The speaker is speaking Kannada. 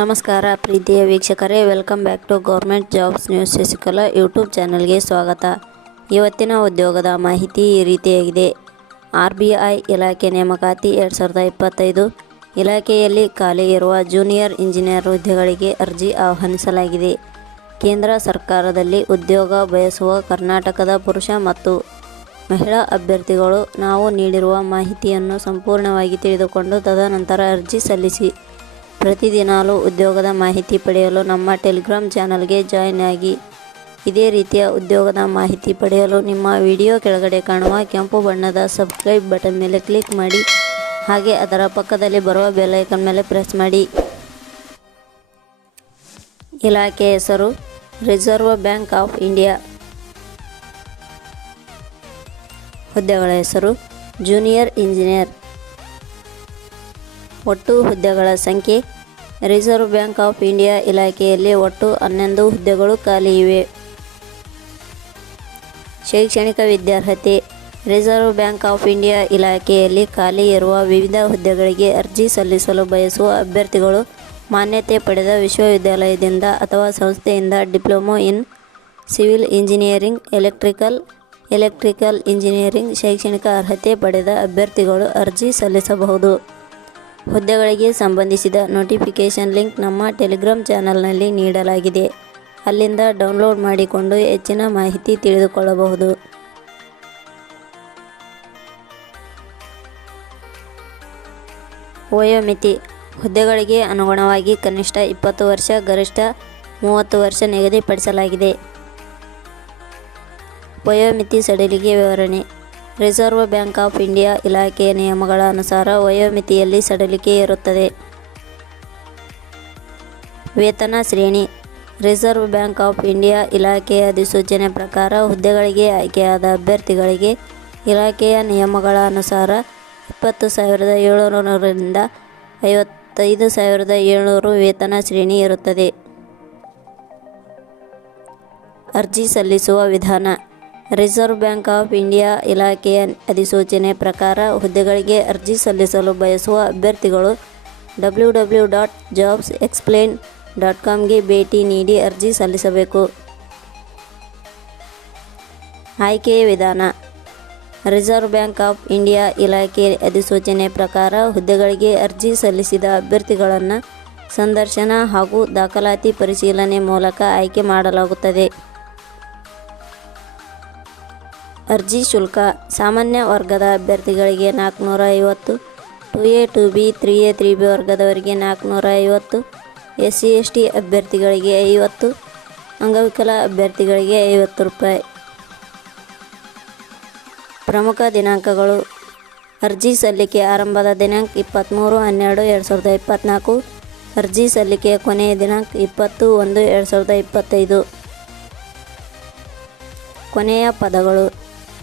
ನಮಸ್ಕಾರ ಪ್ರೀತಿಯ ವೀಕ್ಷಕರೇ welcome back to government jobs news Shashikala YouTube ಚಾನಲ್ಗೆ ಸ್ವಾಗತ. ಇವತ್ತಿನ ಉದ್ಯೋಗದ ಮಾಹಿತಿ ಈ ರೀತಿಯಾಗಿದೆ. ಆರ್ ಬಿ ಐ ಇಲಾಖೆ ನೇಮಕಾತಿ ಎರಡು ಸಾವಿರದ ಇಪ್ಪತ್ತೈದು ಇಲಾಖೆಯಲ್ಲಿ ಖಾಲಿ ಇರುವ ಜೂನಿಯರ್ ಇಂಜಿನಿಯರ್ ಹುದ್ದೆಗಳಿಗೆ ಅರ್ಜಿ ಆಹ್ವಾನಿಸಲಾಗಿದೆ. ಕೇಂದ್ರ ಸರ್ಕಾರದಲ್ಲಿ ಉದ್ಯೋಗ ಬಯಸುವ ಕರ್ನಾಟಕದ ಪುರುಷ ಮತ್ತು ಮಹಿಳಾ ಅಭ್ಯರ್ಥಿಗಳು, ನಾವು ನೀಡಿರುವ ಮಾಹಿತಿಯನ್ನು ಸಂಪೂರ್ಣವಾಗಿ ತಿಳಿದುಕೊಂಡು ತದನಂತರ ಅರ್ಜಿ ಸಲ್ಲಿಸಿ. ಪ್ರತಿದಿನಾಲೂ ಉದ್ಯೋಗದ ಮಾಹಿತಿ ಪಡೆಯಲು ನಮ್ಮ ಟೆಲಿಗ್ರಾಮ್ ಚಾನಲ್ಗೆ ಜಾಯ್ನ್ ಆಗಿ. ಇದೇ ರೀತಿಯ ಉದ್ಯೋಗದ ಮಾಹಿತಿ ಪಡೆಯಲು ನಿಮ್ಮ ವಿಡಿಯೋ ಕೆಳಗಡೆ ಕಾಣುವ ಕೆಂಪು ಬಣ್ಣದ ಸಬ್ಸ್ಕ್ರೈಬ್ ಬಟನ್ ಮೇಲೆ ಕ್ಲಿಕ್ ಮಾಡಿ. ಹಾಗೆ ಅದರ ಪಕ್ಕದಲ್ಲಿ ಬರುವ ಬೆಲೈಕನ್ ಮೇಲೆ ಪ್ರೆಸ್ ಮಾಡಿ. ಇಲಾಖೆ ಹೆಸರು, ರಿಸರ್ವ್ ಬ್ಯಾಂಕ್ ಆಫ್ ಇಂಡಿಯಾ. ಹುದ್ದೆಗಳ ಹೆಸರು ಜೂನಿಯರ್ ಇಂಜಿನಿಯರ್. ಒಟ್ಟು ಹುದ್ದೆಗಳ ಸಂಖ್ಯೆ ರಿಸರ್ವ್ ಬ್ಯಾಂಕ್ ಆಫ್ ಇಂಡಿಯಾ ಇಲಾಖೆಯಲ್ಲಿ ಒಟ್ಟು ಹನ್ನೊಂದು ಹುದ್ದೆಗಳು ಖಾಲಿ ಇವೆ. ಶೈಕ್ಷಣಿಕ ವಿದ್ಯಾರ್ಹತೆ ರಿಸರ್ವ್ ಬ್ಯಾಂಕ್ ಆಫ್ ಇಂಡಿಯಾ ಇಲಾಖೆಯಲ್ಲಿ ಖಾಲಿ ಇರುವ ವಿವಿಧ ಹುದ್ದೆಗಳಿಗೆ ಅರ್ಜಿ ಸಲ್ಲಿಸಲು ಬಯಸುವ ಅಭ್ಯರ್ಥಿಗಳು ಮಾನ್ಯತೆ ಪಡೆದ ವಿಶ್ವವಿದ್ಯಾಲಯದಿಂದ ಅಥವಾ ಸಂಸ್ಥೆಯಿಂದ diploma in civil engineering, electrical electrical engineering ಶೈಕ್ಷಣಿಕ ಅರ್ಹತೆ ಪಡೆದ ಅಭ್ಯರ್ಥಿಗಳು ಅರ್ಜಿ ಸಲ್ಲಿಸಬಹುದು. ಹುದ್ದೆಗಳಿಗೆ ಸಂಬಂಧಿಸಿದ ನೋಟಿಫಿಕೇಷನ್ ಲಿಂಕ್ ನಮ್ಮ ಟೆಲಿಗ್ರಾಮ್ ಚಾನಲ್ನಲ್ಲಿ ನೀಡಲಾಗಿದೆ. ಅಲ್ಲಿಂದ ಡೌನ್ಲೋಡ್ ಮಾಡಿಕೊಂಡು ಹೆಚ್ಚಿನ ಮಾಹಿತಿ ತಿಳಿದುಕೊಳ್ಳಬಹುದು. ವಯೋಮಿತಿ ಹುದ್ದೆಗಳಿಗೆ ಅನುಗುಣವಾಗಿ ಕನಿಷ್ಠ ಇಪ್ಪತ್ತು ವರ್ಷ, ಗರಿಷ್ಠ ಮೂವತ್ತು ವರ್ಷ ನಿಗದಿಪಡಿಸಲಾಗಿದೆ. ವಯೋಮಿತಿ ಸಡಿಲಿಕೆ ವಿವರಣೆ. ರಿಸರ್ವ್ ಬ್ಯಾಂಕ್ ಆಫ್ ಇಂಡಿಯಾ ಇಲಾಖೆಯ ನಿಯಮಗಳ ಅನುಸಾರ ವಯೋಮಿತಿಯಲ್ಲಿ ಸಡಿಲಿಕೆ ಇರುತ್ತದೆ ವೇತನ ಶ್ರೇಣಿ. ರಿಸರ್ವ್ ಬ್ಯಾಂಕ್ ಆಫ್ ಇಂಡಿಯಾ ಇಲಾಖೆಯ ಅಧಿಸೂಚನೆ ಪ್ರಕಾರ ಹುದ್ದೆಗಳಿಗೆ ಆಯ್ಕೆಯಾದ ಅಭ್ಯರ್ಥಿಗಳಿಗೆ ಇಲಾಖೆಯ ನಿಯಮಗಳ ಅನುಸಾರ ಇಪ್ಪತ್ತು ಸಾವಿರದ ಏಳುನೂರರಿಂದ ಐವತ್ತೈದು ಸಾವಿರದ ಏಳುನೂರು ವೇತನ ಶ್ರೇಣಿ ಇರುತ್ತದೆ ಅರ್ಜಿ ಸಲ್ಲಿಸುವ ವಿಧಾನ. ರಿಸರ್ವ್ ಬ್ಯಾಂಕ್ ಆಫ್ ಇಂಡಿಯಾ ಇಲಾಖೆಯ ಅಧಿಸೂಚನೆ ಪ್ರಕಾರ ಹುದ್ದೆಗಳಿಗೆ ಅರ್ಜಿ ಸಲ್ಲಿಸಲು ಬಯಸುವ ಅಭ್ಯರ್ಥಿಗಳು W W dot jobs explain dot ಕಾಮ್ಗೆ ಭೇಟಿ ನೀಡಿ ಅರ್ಜಿ ಸಲ್ಲಿಸಬೇಕು. ಆಯ್ಕೆಯ ವಿಧಾನ. ರಿಸರ್ವ್ ಬ್ಯಾಂಕ್ ಆಫ್ ಇಂಡಿಯಾ ಇಲಾಖೆ ಅಧಿಸೂಚನೆ ಪ್ರಕಾರ ಹುದ್ದೆಗಳಿಗೆ ಅರ್ಜಿ ಸಲ್ಲಿಸಿದ ಅಭ್ಯರ್ಥಿಗಳನ್ನು ಸಂದರ್ಶನ ಹಾಗೂ ದಾಖಲಾತಿ ಪರಿಶೀಲನೆ ಮೂಲಕ ಆಯ್ಕೆ ಮಾಡಲಾಗುತ್ತದೆ. ಅರ್ಜಿ ಶುಲ್ಕ. ಸಾಮಾನ್ಯ ವರ್ಗದ ಅಭ್ಯರ್ಥಿಗಳಿಗೆ ನಾಲ್ಕುನೂರ ಐವತ್ತು two A two B three A three B ವರ್ಗದವರಿಗೆ ನಾಲ್ಕುನೂರ ಐವತ್ತು ಎಸ್ ಸಿ ಎಸ್ ಟಿ ಅಭ್ಯರ್ಥಿಗಳಿಗೆ ಐವತ್ತು, ಅಂಗವಿಕಲ ಅಭ್ಯರ್ಥಿಗಳಿಗೆ ಐವತ್ತು ರೂಪಾಯಿ. ಪ್ರಮುಖ ದಿನಾಂಕಗಳು. ಅರ್ಜಿ ಸಲ್ಲಿಕೆ ಆರಂಭದ ದಿನಾಂಕ ಇಪ್ಪತ್ತ್ಮೂರು ಹನ್ನೆರಡು, ಎರಡು ಸಾವಿರದ ಇಪ್ಪತ್ತ್ನಾಲ್ಕು ಅರ್ಜಿ ಸಲ್ಲಿಕೆಯ ಕೊನೆಯ ದಿನಾಂಕ ಇಪ್ಪತ್ತು, ಒಂದು, ಎರಡು ಸಾವಿರದ ಇಪ್ಪತ್ತೈದು. ಕೊನೆಯ ಪದಗಳು.